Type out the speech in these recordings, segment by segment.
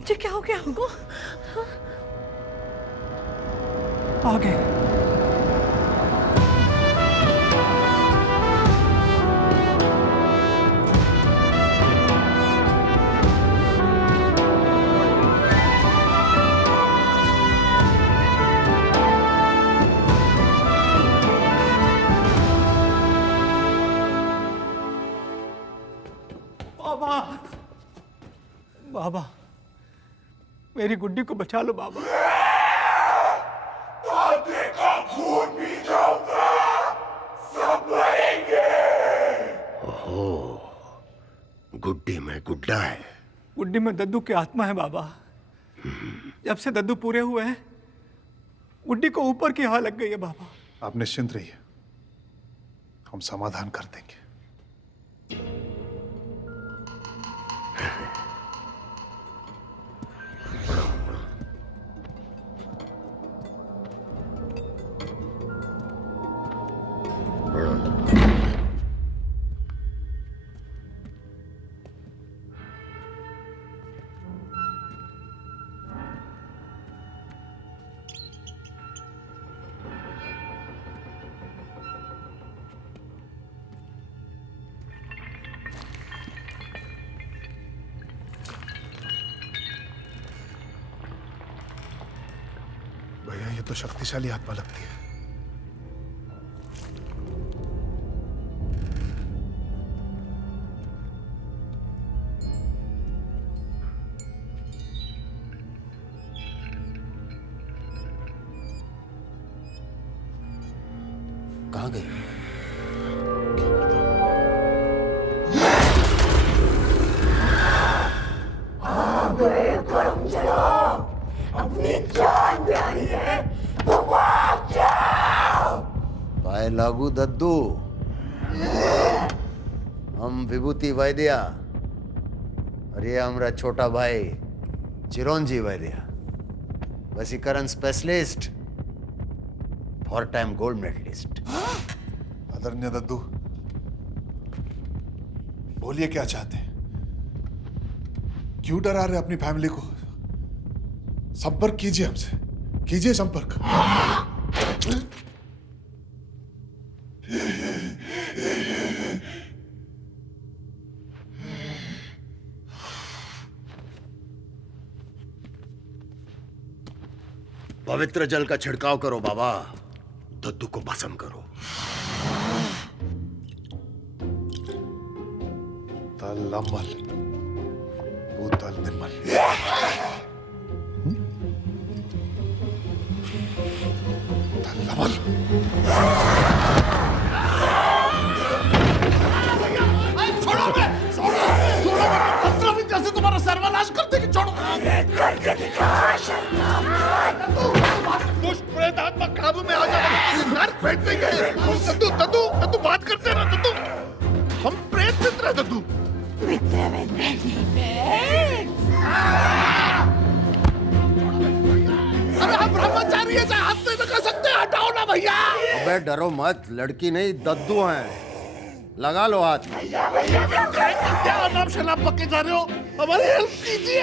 जी क्या हो गया हमको? आ गए। बाबा, बाबा, मेरी गुड्डी को बचा लो बाबा। दादे का खून पी जाऊंगा, सब मरेंगे। ओहो, गुड्डी में गुड्डा है। गुड्डी में दद्दू की आत्मा है बाबा। जब से दद्दू पूरे हुए हैं, गुड्डी को ऊपर की हवा लग गई है बाबा। आप निश्चिंत रहिए, हम समाधान कर देंगे। भैया, ये तो शक्तिशाली आत्मा लगती है। कहाँ गई? अपनी जान प्यारी है तो भाग जाओ। पाए लागू दद्दू, हम विभूति वैद्या और ये हमारा छोटा भाई चिरंजी वैद्या, वसीकरण specialist, four time gold medalist. आदरणीय दद्दू, बोलिए क्या चाहते हैं? क्यों डरा रहे अपनी फैमिली को? संपर्क कीजिए हमसे, कीजिए संपर्क। पवित्र जल का छिड़काव करो बाबा, दद्दू को भस्म करो। तल अमल, भूतल निर्मल। तल अमल। छोड़ो बे, छोड़ो खतरा भी जैसे तुम्हारा सर्वनाश कर देगी। छोड़ो। करके दिखा दुष्ट प्रेत आत्मा काबू में आ जाएगा। नर बैठ नहीं गए। दद्दू दद्दू दद्दू बात करते ना दद्दू। हम प्रेत मित्र हैं दद्दू। अरे हम ब्रह्मचारी हैं, हाथ से लगा सकते हैं। हटाओ ना भैया। अबे डरो मत, लड़की नहीं दद्दू हैं। लगा लो हाथ। क्या नाम शराब पक्के जा रहे हो? हमारी हेल्प कीजिए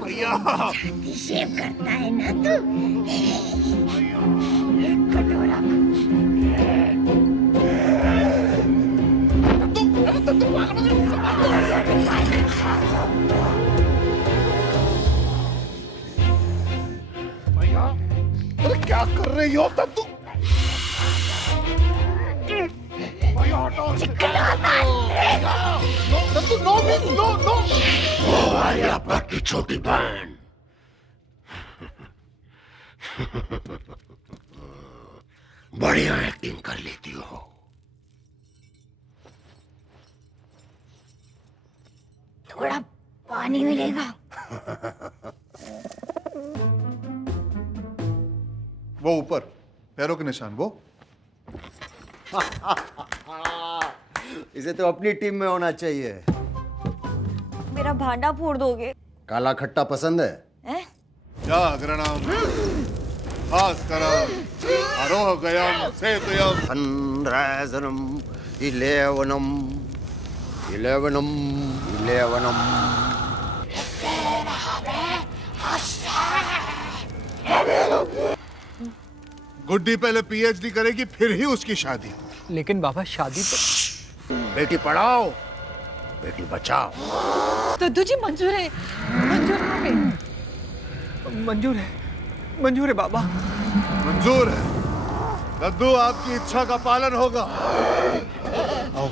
भैया। शेव करता है ना तू? कटोरा भैया, अरे क्या कर रही हो तू? भैया हटाओ। No mean no no. वो आर्यापा की छोटी बहन। बढ़िया एक्टिंग कर लेती हो। थोड़ा पानी मिलेगा? वो ऊपर पैरों के निशान, वो इसे तो अपनी टीम में होना चाहिए। मेरा भांडा फोड़ दोगे? काला खट्टा पसंद है? जागरणम भास्करम आरोग्यम सेतुयम सनराइजनम इलेवनम इलेवनम इलेवनम गुड्डी पहले पीएचडी करेगी, फिर ही उसकी शादी। लेकिन बाबा शादी तो बेटी पढ़ाओ, बेटी बचाओ। दद्दू जी मंजूर है हमें। मंजूर है बाबा। मंजूर है। दद्दू, आपकी इच्छा का पालन होगा। आओ।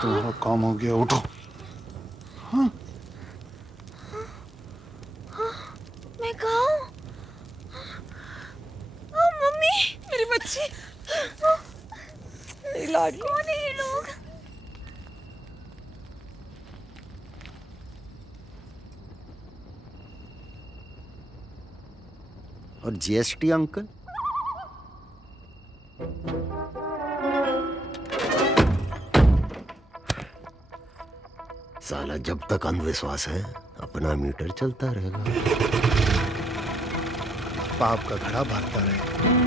तुम्हारा काम हो गया, उठो। मैं कहाँ हूँ? मम्मी, मेरी बच्ची, मेरी लाडली। कौन है ये लोग? और जीएसटी अंकल? साला जब तक अंधविश्वास है अपना मीटर चलता रहेगा। पाप का घड़ा भरता रहे।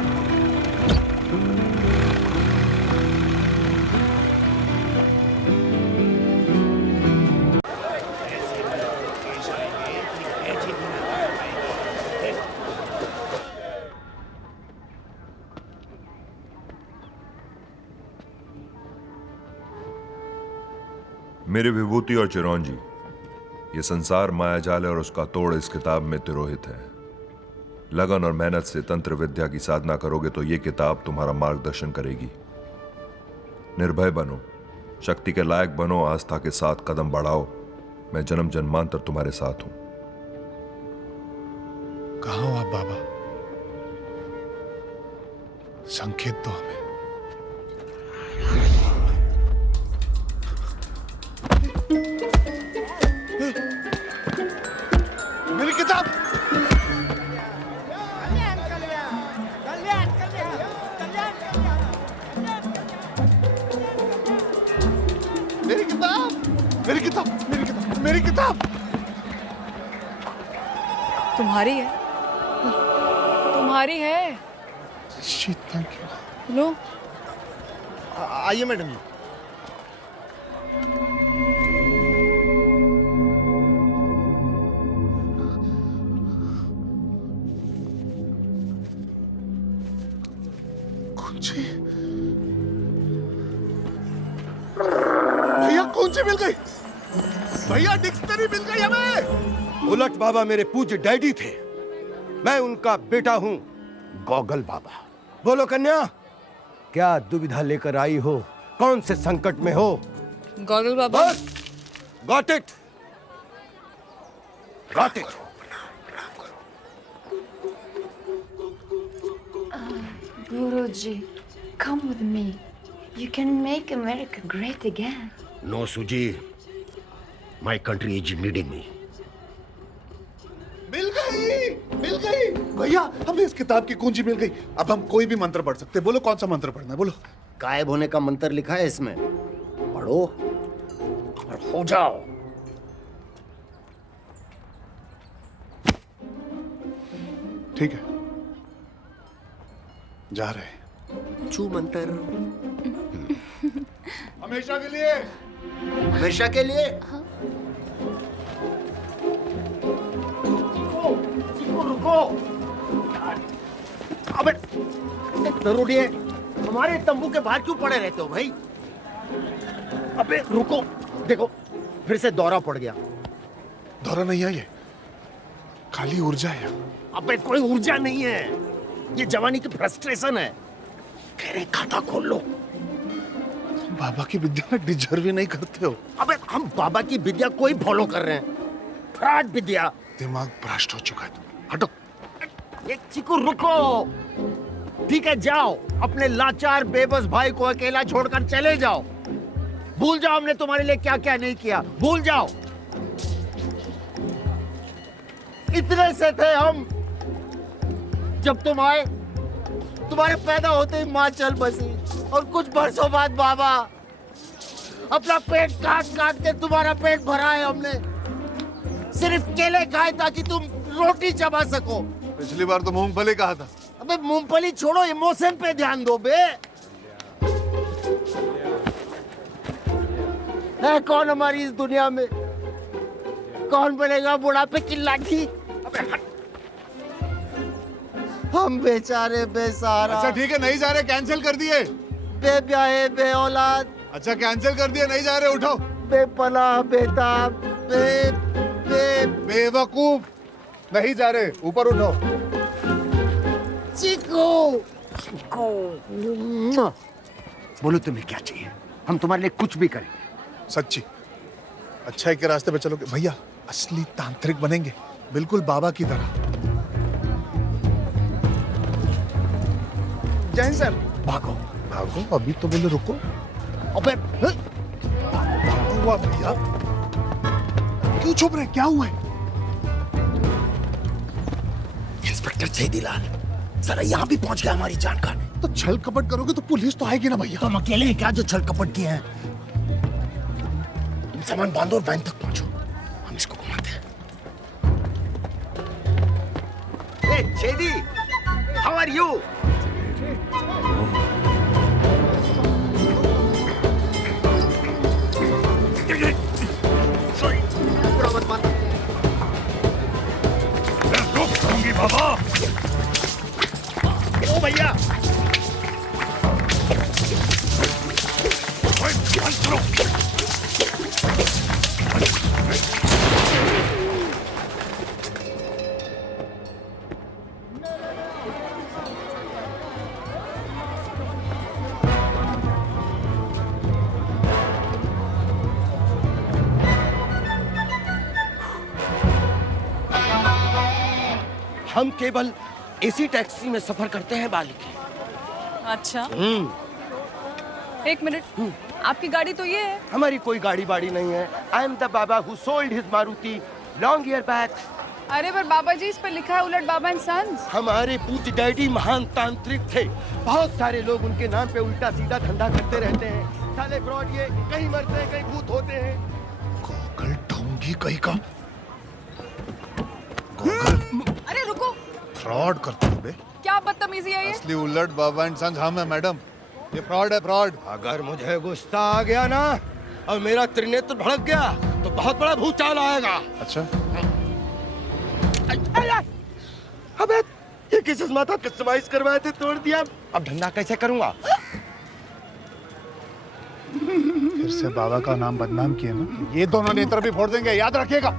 मेरी विभूति और चिरौंजी, ये संसार मायाजाल है और उसका तोड़ इस किताब में तिरोहित है। लगन और मेहनत से तंत्र विद्या की साधना करोगे तो ये किताब तुम्हारा मार्गदर्शन करेगी। निर्भय बनो, शक्ति के लायक बनो, आस्था के साथ कदम बढ़ाओ। मैं जन्म जन्मांतर तुम्हारे साथ हूं। कहाँ हो आप बाबा? संकेत दो हमें। मेरी किताब! मेरी किताब! मेरी किताब! मेरी किताब! मेरी किताब! तुम्हारी है, तुम्हारी है। जी, थैंक यू। लो। आइए मैडम। कुंजी। भैया कुंजी मिल गई। भैया डिक्शनरी मिल गई हमें। उलट बाबा मेरे पूज्य डैडी थे, मैं उनका बेटा हूं, गॉगल बाबा। बोलो कन्या, क्या दुविधा लेकर आई हो? कौन से संकट में हो? गॉगल बाबा। बस, got it, got it. Guruji, come with me. You can make America great again. No Suji, my country is needing me. मिल गई, मिल गई। भैया हमें इस किताब की कुंजी मिल गई। अब हम कोई भी मंत्र पढ़ सकते। बोलो कौन सा मंत्र पढ़ना है, बोलो। गायब होने का मंत्र लिखा है इसमें, पढ़ो और हो जाओ। ठीक है, जा रहे। छू मंत्र हमेशा के लिए। हमेशा के लिए। रुको। अबे दरोड़िए, हमारे तंबू के बाहर क्यों पड़े रहते हो भाई? अबे रुको, देखो फिर से दौरा पड़ गया। दौरा नहीं है, ये खाली ऊर्जा है। अबे कोई ऊर्जा नहीं है, ये जवानी की फ्रस्ट्रेशन है। कह रहे खाता खोल लो। बाबा की विद्या में डिजर्व ही नहीं करते हो। अबे हम बाबा की विद्या कोई फॉलो कर रहे हैं, फ्रॉड विद्या। दिमाग भ्रष्ट हो चुका है। हटो। एक चिकू रुको। ठीक है, जाओ अपने लाचार बेबस भाई को अकेला छोड़कर चले जाओ। भूल जाओ हमने तुम्हारे लिए क्या क्या नहीं किया, भूल जाओ। इतने से थे हम जब तुम आए। तुम्हारे पैदा होते ही मां चल बसी, और कुछ बरसों बाद बाबा अपना पेट काट काट के तुम्हारा पेट भरा है हमने। सिर्फ केले खाए ताकि तुम रोटी चबा सको। पिछली बार तो मूंगफली कहा था। अबे मूंगफली छोड़ो, इमोशन पे ध्यान दो बे। है कौन हमारी इस दुनिया में? कौन बनेगा बुढ़ापे की लाठी? अबे हट। हम बेचारे बेसहारा, अच्छा ठीक है, नहीं जा रहे, कैंसिल कर दिए। बेब्याहे बेऔलाद, अच्छा कैंसिल कर दिए, नहीं जा रहे, उठाओ। बेपनाह बेताब, बेवकूफ, नहीं जा रहे, ऊपर उठाओ। चिको, बोलो तुम्हें क्या चाहिए? हम तुम्हारे लिए कुछ भी करेंगे। सच्ची अच्छाई के रास्ते पे चलोगे भैया, असली तांत्रिक बनेंगे, बिल्कुल बाबा की तरह। जैन सर, भागो। भागो? अभी तो बोले रुको। अबे हुआ भैया, क्यों चुप रहे, क्या हुआ है? इंस्पेक्टर जयदीलाल जरा यहाँ भी पहुंच गया हमारी जानकार में। तो छल कपट करोगे तो पुलिस तो आएगी ना भैया। हम अकेले हैं क्या जो छल कपट किए हैं? तुम सामान बांधो और वैन तक पहुंचो, हम इसको घुमाते हैं। Hey, JD, how are you? Sorry, थोड़ा मत मार। रुक जाऊंगी बाबा। ओ भैया, हम केवल एसी टैक्सी में सफर करते हैं बालिके। अच्छा, एक मिनट, आपकी गाड़ी तो ये है। हमारी कोई गाड़ी बाड़ी नहीं है। I am the Baba who sold his Maruti long year back. अरे पर बाबा जी, इस पर लिखा है उलट बाबा एंड सन्स। हमारे पूज्य डैडी महान तांत्रिक थे। बहुत सारे लोग उनके नाम पे उल्टा सीधा धंधा करते रहते हैं। साले फ्रॉड, ये कहीं मरते हैं कहीं भूत होते हैं। गोगल ढोंगी कहीं का, अरे रुको, फ्रॉड करते हो बे। क्या बदतमीजी है ये? असली उलट बाबा एंड सन्स हम है मैडम, ये फ्रॉड है, फ्रॉड। अगर मुझे गुस्सा आ गया ना और मेरा त्रिनेत्र भड़क गया तो बहुत बड़ा भूचाल आएगा। अच्छा अबे ये किस माथा कस्टमाइज करवाए थे, तोड़ दिया, अब धंधा कैसे करूंगा? फिर से बाबा का नाम बदनाम किया ना, ये दोनों नेत्र भी फोड़ देंगे, याद रखिएगा।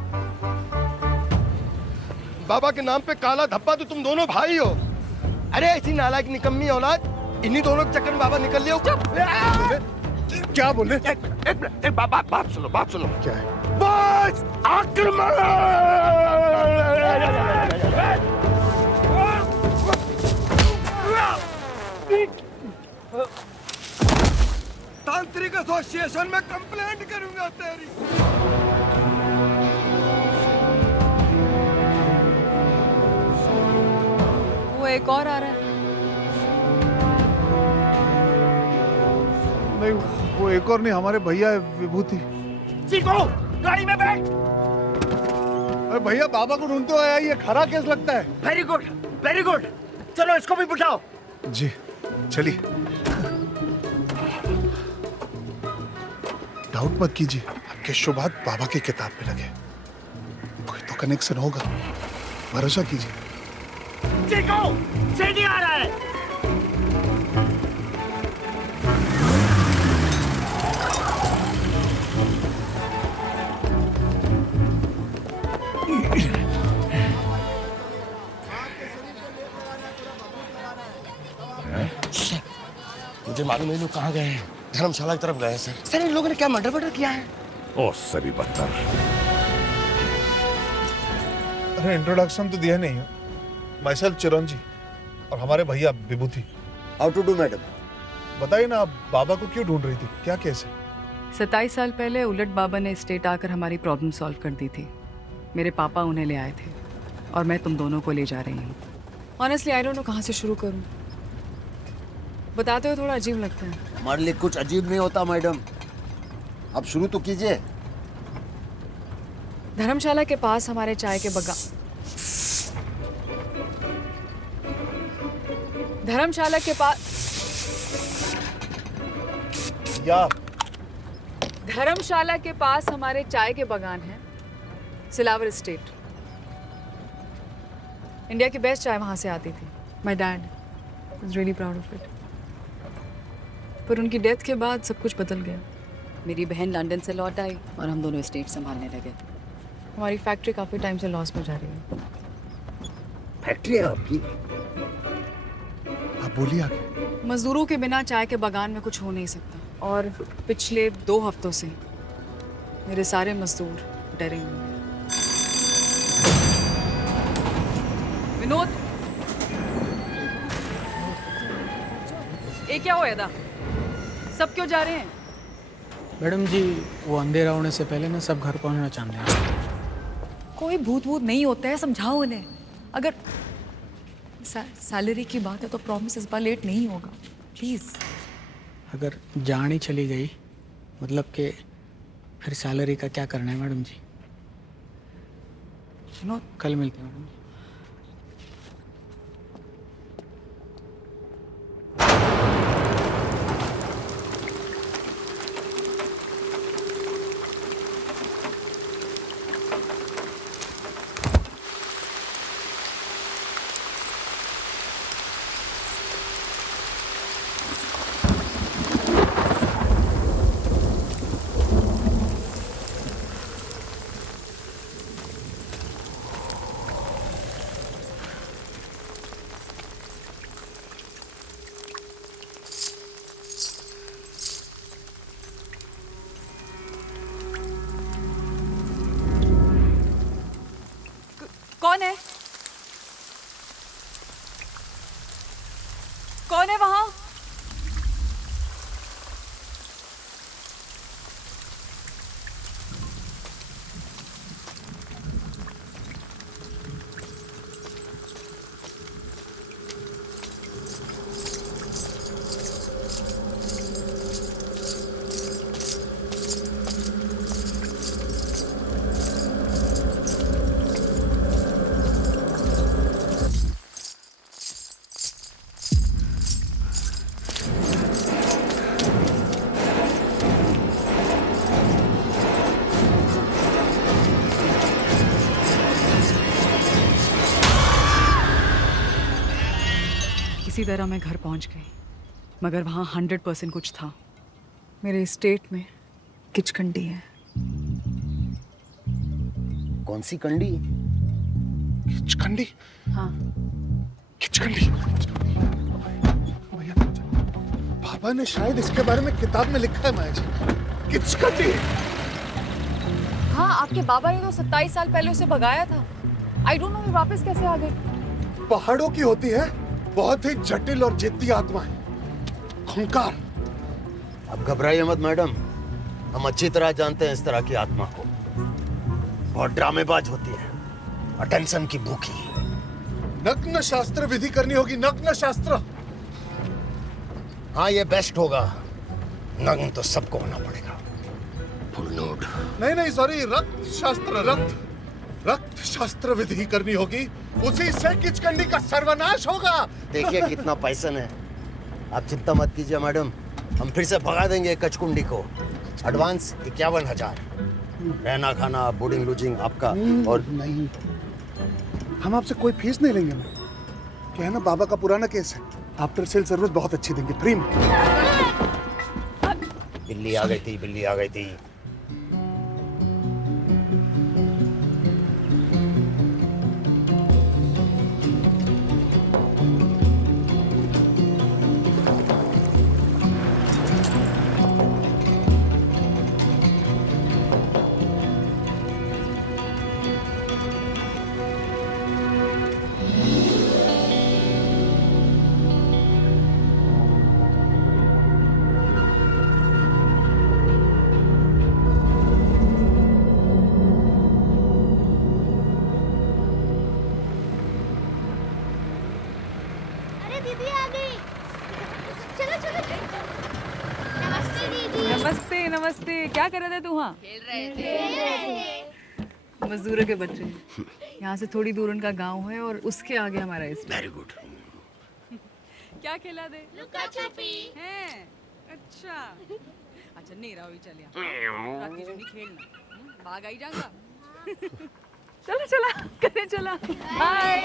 बाबा के नाम पे काला धब्बा तो तुम दोनों भाई हो। अरे ऐसी नालायक निकम्मी औलाद, इन्हीं दोनों के चक्कर में बाबा निकल लिया। क्या बोले? एक बात सुनो, बात सुनो। क्या है? बस आक्रमण! तांत्रिक एसोसिएशन में कंप्लेंट करूंगा तेरी। वो एक और आ रहा है। नहीं, वो एक और नहीं, हमारे भैया है विभूति। चिको, गाड़ी में बैठ। अरे भैया, बाबा को ढूंढते हुए आया, ये खरा केस लगता है। Very good, very good. चलो इसको भी बुलाओ। जी चलिए। डाउट मत कीजिए, आपके शुभात बाबा की किताब में लगे, कोई तो कनेक्शन होगा, भरोसा कीजिए। चिको, सीधी आ रहा है। मुझे मालूम है लोग कहाँ गए हैं। धर्मशाला की तरफ गए सर। सर इन लोगों ने क्या मर्डर किया है? ओ सभी बदतर। अरे इंट्रोडक्शन तो दिया नहीं है। माई सेल्फ चिरंजी और हमारे भैया Vibhuti. How to do madam? बताइए ना, आप बाबा को क्यों ढूंढ रही थी, क्या केस है? 27 साल पहले उलट बाबा ने स्टेट आकर हमारी प्रॉब्लम सॉल्व कर दी थी। मेरे पापा उन्हें ले आए थे और मैं तुम दोनों को ले जा रही हूँ। ऑनेस्टली आई डोंट नो कहाँ से शुरू करूँ। बताते हो थोड़ा अजीब लगता है। हमारे लिए कुछ अजीब नहीं होता मैडम, आप शुरू तो कीजिए। धर्मशाला के पास हमारे चाय के बगान धर्मशाला के पास या धर्मशाला के पास हमारे चाय के बागान हैं, सिलावर एस्टेट। इंडिया की बेस्ट चाय वहां से आती थी। My dad was really proud of it. पर उनकी डेथ के बाद सब कुछ बदल गया। मेरी बहन लंदन से लौट आई और हम दोनों एस्टेट संभालने लगे। हमारी फैक्ट्री काफी टाइम से लॉस में जा रही है। फैक्ट्री है आपकी? आप बोलिए आगे। मजदूरों के बिना चाय के बागान में कुछ हो नहीं सकता। और पिछले 2 हफ्तों से मेरे सारे मजदूर डरे हुए हैं। विनोद, ये क्या हुआ था? सब क्यों जा रहे हैं? मैडम जी, वो अंधेरा होने से पहले ना सब घर पहुंचना चाहते हैं। कोई भूत भूत नहीं होता है, समझाओ उन्हें। अगर सैलरी की बात है तो प्रॉमिस इस बार लेट नहीं होगा, प्लीज। अगर जान ही चली गई मतलब कि फिर सैलरी का क्या करना है मैडम जी? विनोद, कल मिलते हैं मैडम जी। कौन है? कौन है वहां? किसी तरह मैं घर पहुंच गई, मगर वहां 100% कुछ था। मेरे स्टेट में किचकंडी है। कौन सी कंडी? खिचकंडी? हाँ, खिचकंडी? भैया, पापा ने शायद इसके बारे में किताब में लिखा है माया जी। खिचकंडी? हाँ, आपके बाबा ने तो 27 साल पहले उसे भगाया था। आई डोंट नो ये वापस कैसे आ गई। पहाड़ों की होती है बहुत ही जटिल और जिद्दी आत्मा है, खूंखार। अब घबराइए मत मैडम, हम अच्छी तरह जानते हैं इस तरह की आत्मा को। बहुत ड्रामेबाज होती है, अटेंशन की भूखी। नग्न शास्त्र विधि करनी होगी, नग्न शास्त्र। हाँ, ये बेस्ट होगा। नग्न तो सबको होना पड़ेगा, फुल नूड। नहीं सॉरी, रक्त शास्त्र, रक्त शास्त्र विधि करनी होगी। उसी से किचकंडी का सर्वनाश होगा। देखिए कितना पैसा है। आप चिंता मत कीजिए मैडम, हम फिर से भगा देंगे कचकुंडी को। एडवांस 51,000, रहना खाना बोर्डिंग लॉजिंग आपका। और नहीं, हम आपसे कोई फीस नहीं लेंगे। क्या है ना, बाबा का पुराना केस है, आफ्टर सेल सर्विस बहुत अच्छी देंगे, फ्री में। बिल्ली आ गई थी, बिल्ली आ गई थी। नमस्ते नमस्ते। क्या कर रहे थे तू वहाँ? खेल रहे थे। मजदूरों के बच्चे हैं। यहाँ से थोड़ी दूर उनका गांव है और उसके आगे हमारा estate। Very good. क्या खिला दे? लुका छुपी है। अच्छा अच्छा नहीं रहा चलिए रात की जुनी खेलना भाग आई जाऊंगा। चला चला करे चला bye.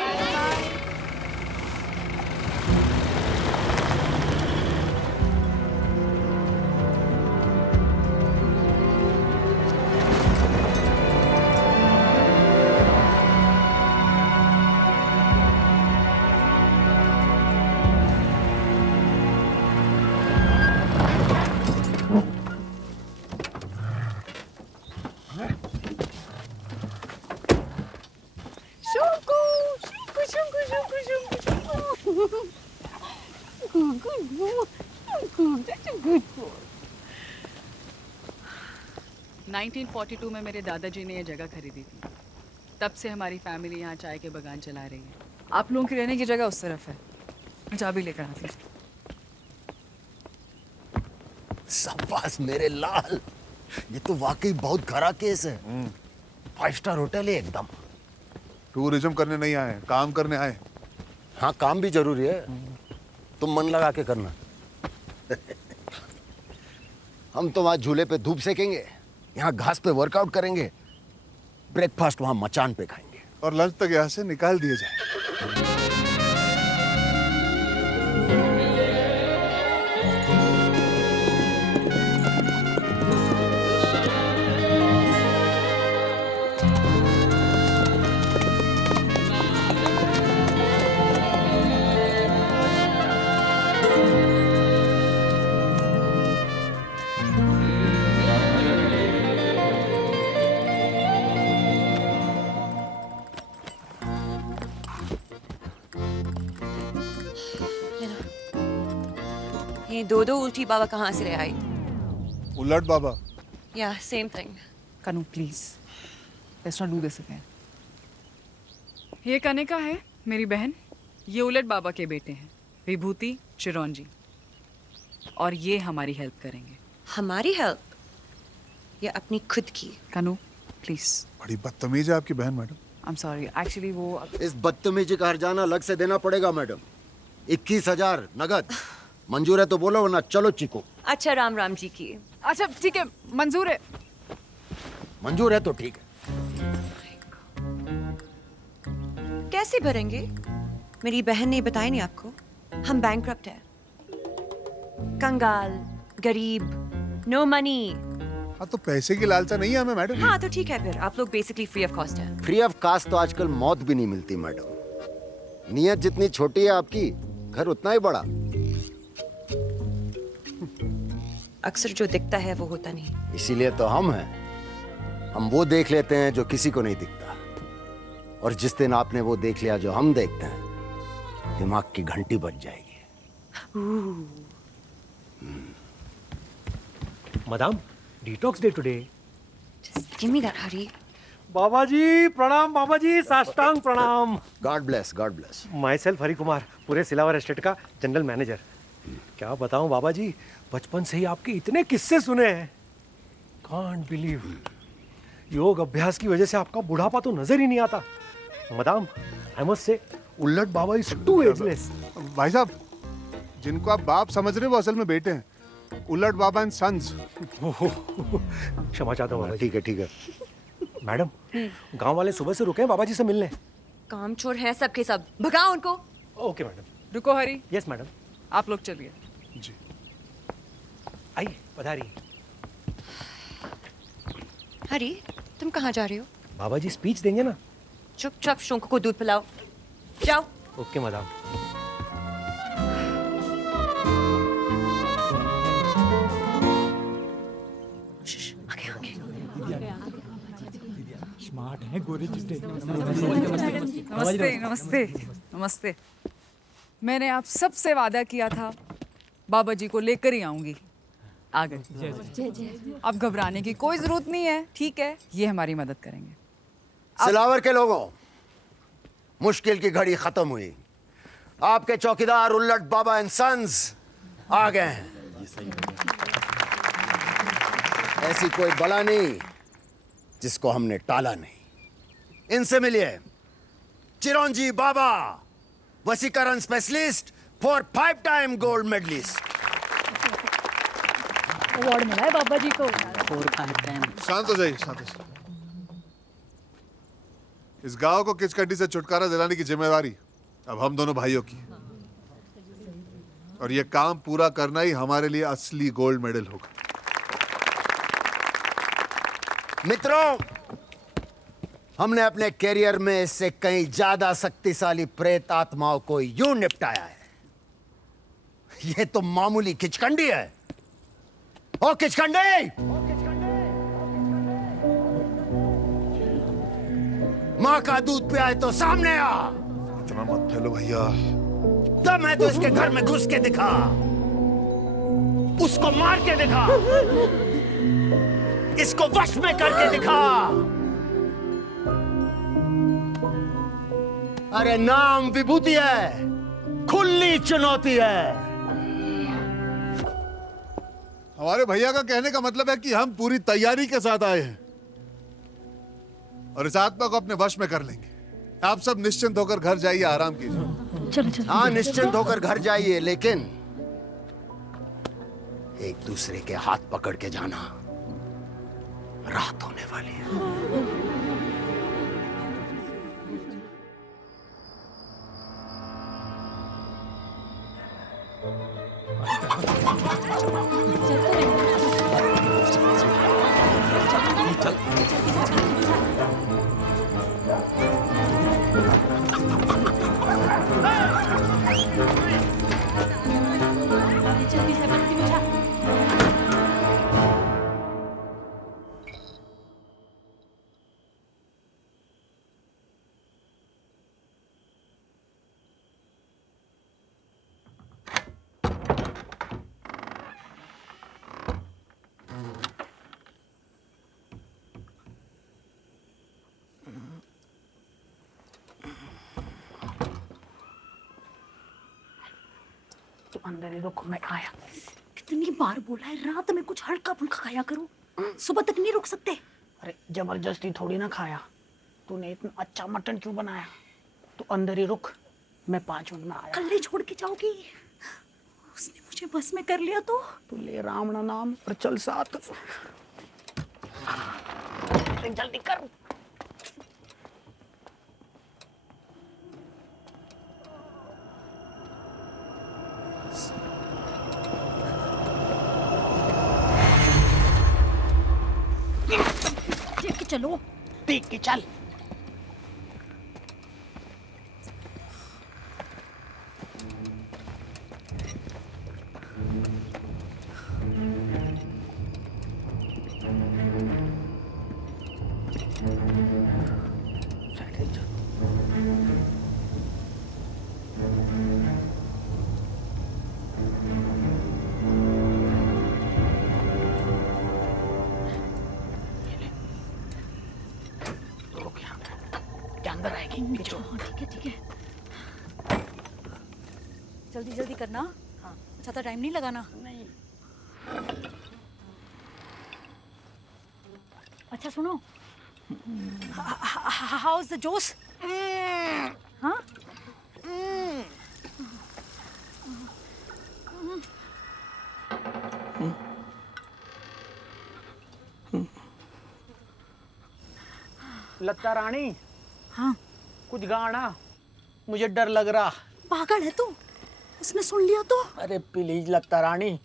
Shunku, shunku, shunku, shunku. Good boy. That's a good boy. 1942 में मेरे दादाजी ने ये जगह खरीदी थी। तब से हमारी फैमिली यहाँ चाय के बागान चला रही है। आप लोगों की रहने की जगह उस तरफ है। चाबी लेकर आती हूँ। शाबाश मेरे लाल, ये तो वाकई बहुत खरा केस है। 5 स्टार होटल है एकदम। टूरिज्म करने नहीं आए, काम करने आए। हाँ काम भी जरूरी है, तुम मन लगा के करना। हम तो वहां झूले पे धूप सेकेंगे, यहाँ घास पे वर्कआउट करेंगे, ब्रेकफास्ट वहां मचान पे खाएंगे और लंच तक यहाँ से निकाल दिए जाए। ये दो उल्टी बाबा कहाँ से ले आई? उलट बाबा। या सेम थिंग। कनू please let's not do this again. ये कनिका है मेरी बहन, ये उलट बाबा के बेटे हैं विभूति चिरौंजी, और ये हमारी हेल्प करेंगे। हमारी हेल्प या अपनी खुद की? कनू प्लीज। बड़ी बदतमीज है आपकी बहन madam. I am sorry actually वो इस बदतमीजी का हर्जाना अलग से देना पड़ेगा मैडम। 21,000 नगद। मंजूर है तो बोलो, वरना चलो चिको। अच्छा राम राम जी की। अच्छा ठीक है मंजूर है। मंजूर है तो ठीक है। कैसे भरेंगे? मेरी बहन ने बताया नहीं आपको, हम बैंकक्रप्ट है, कंगाल, गरीब, नो मनी। हाँ तो पैसे की लालसा नहीं है हमें मैडम। हाँ तो ठीक है, फिर आप लोग बेसिकली फ्री ऑफ कॉस्ट है। फ्री ऑफ कास्ट तो आजकल मौत भी नहीं मिलती मैडम। नियत जितनी छोटी है आपकी, घर उतना ही बड़ा। अक्सर जो दिखता है वो होता नहीं। इसीलिए तो हम हैं। हम वो देख लेते हैं जो किसी को नहीं दिखता, और जिस दिन आपने वो देख लिया जो हम देखते हैं, दिमाग की घंटी बज जाएगी। Madam, detox day today. Just give me that, Hari. बाबा जी प्रणाम, बाबा जी साष्टांग प्रणाम। God bless, God bless. My self Hari Kumar, पूरे सिलावर एस्टेट का जनरल मैनेजर। क्या बताऊं बाबा जी, बचपन से ही आपके इतने किस्से सुने हैं, कांट बिलीव। योग अभ्यास की वजह से आपका बुढ़ापा तो नजर ही नहीं आता। Madam, I must say Ullat Baba is too ageless. भाई साहब, जिनको आप बाप समझ रहे हो वो असल में बेटे हैं। उलट बाबा एंड सन्स। क्षमा चाहता हूँ। ठीक है ठीक है। मैडम, गांव वाले सुबह से रुके हैं बाबा जी से मिलने। कामचोर हैं सबके सब, भगाओ उनको। Okay madam. रुको हरी। Yes madam. आप लोग चलिए। जी आइए, पधारिए। हरी, तुम कहाँ जा रहे हो? बाबा जी स्पीच देंगे ना। चुपचाप शोंको को दूध पिलाओ, जाओ। Okay madam. आगे आगे। स्मार्ट है गोरे चिट्टे। नमस्ते नमस्ते नमस्ते। मैंने आप सबसे वादा किया था बाबा जी को लेकर ही आऊंगी। आ गए। अब घबराने की कोई जरूरत नहीं है, ठीक है? ये हमारी मदद करेंगे। सिलावर के लोगों, मुश्किल की घड़ी खत्म हुई। आपके चौकीदार उल्लट बाबा एंड सन्स आ गए हैं। ऐसी कोई बला नहीं जिसको हमने टाला नहीं। इनसे मिलिए। चिरंजी बाबा, वसीकरण specialist for 5 time gold medalist. Award मिला है बाबा जी को। 4 5 टाइम। शांत हो जाइए, शांत हो जाइए। इस गांव को किचकटी से छुटकारा दिलाने की जिम्मेदारी अब हम दोनों भाइयों की है। और ये काम पूरा करना ही हमारे लिए असली गोल्ड मेडल होगा। मित्रों, हमने अपने कैरियर में इससे कहीं ज्यादा शक्तिशाली प्रेत आत्माओं को यूं निपटाया है। ये तो मामूली किचकंडी है। ओ किचकंडी, मां का दूध पिया है तो सामने आ। इतना मत फैलो भैया। दम है तो इसके घर में घुस के दिखा, उसको मार के दिखा, इसको वश में करके दिखा। अरे नाम विभूति है, खुली चुनौती है। हमारे भैया का कहने का मतलब है कि हम पूरी तैयारी के साथ आए हैं और इस आत्मा को अपने वश में कर लेंगे। आप सब निश्चिंत होकर घर जाइए, आराम कीजिए। हाँ, निश्चिंत होकर घर जाइए, लेकिन एक दूसरे के हाथ पकड़ के जाना। रात होने वाली है। अंदर ही रुक, मैं आया। कितनी बार बोला है रात में कुछ हल्का फुल्का खाया करो, सुबह तक नहीं रुक सकते। अरे जबरदस्ती थोड़ी ना खाया, तूने इतना अच्छा मटन क्यों बनाया? तू अंदर ही रुक, मैं 5 मिनट में आया। कल्ले छोड़ के जाओगी? उसने मुझे बस में कर लिया तो? तू ले राम ना नाम और चल साथ। जल्दी कर। चलो, देख के चल। अंदर आएगी। ठीक है। जल्दी जल्दी करना। हाँ, ज्यादा टाइम नहीं लगाना। नहीं। अच्छा सुनो, हाउ इज द जोश? हाँ? लता रानी, हाँ? कुछ गाना, मुझे डर लग रहा। पागल है तू, उसने सुन लिया तो? अरे प्लीज लता रानी,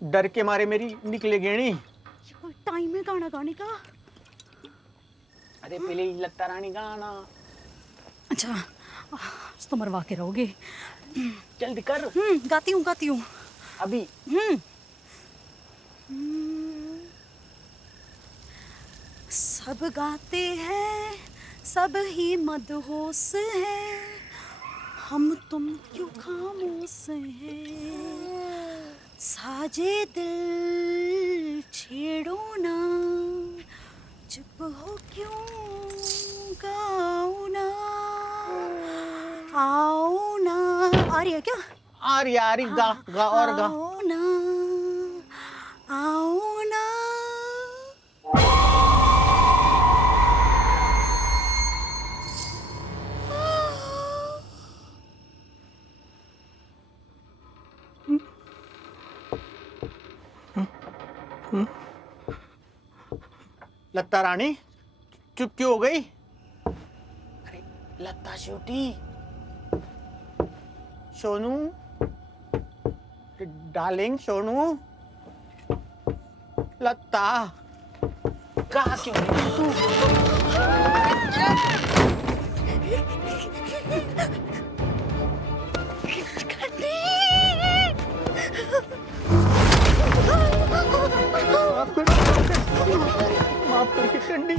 डर के मारे मेरी निकले गेणी। टाइम है गाना गाने का। अरे प्लीज लता रानी गाना। अच्छा, तो मरवा के रहोगे। जल्दी कर। गाती हूँ अभी। सब गाते हैं, सब ही मदहोश हैं, हम तुम क्यों खामोश हैं। साजे दिल छेड़ो ना, चुप हो क्यों गाओ ना, आओ ना। आ रही है क्या? आ रही गा और गा। आओ ना, आओ ना। लत्ता रानी चुप क्यों हो गई? अरे लत्ता छोटी, सोनू, डार्लिंग सोनू, लत्ता कहाँ क्यों गई तू? माफ करके कंडी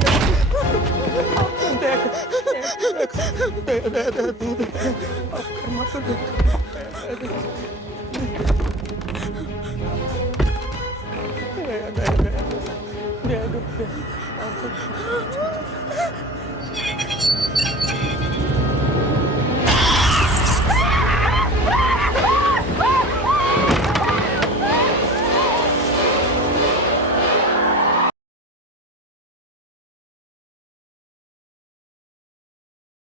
देख दे दे दे दे माफ कर दे दे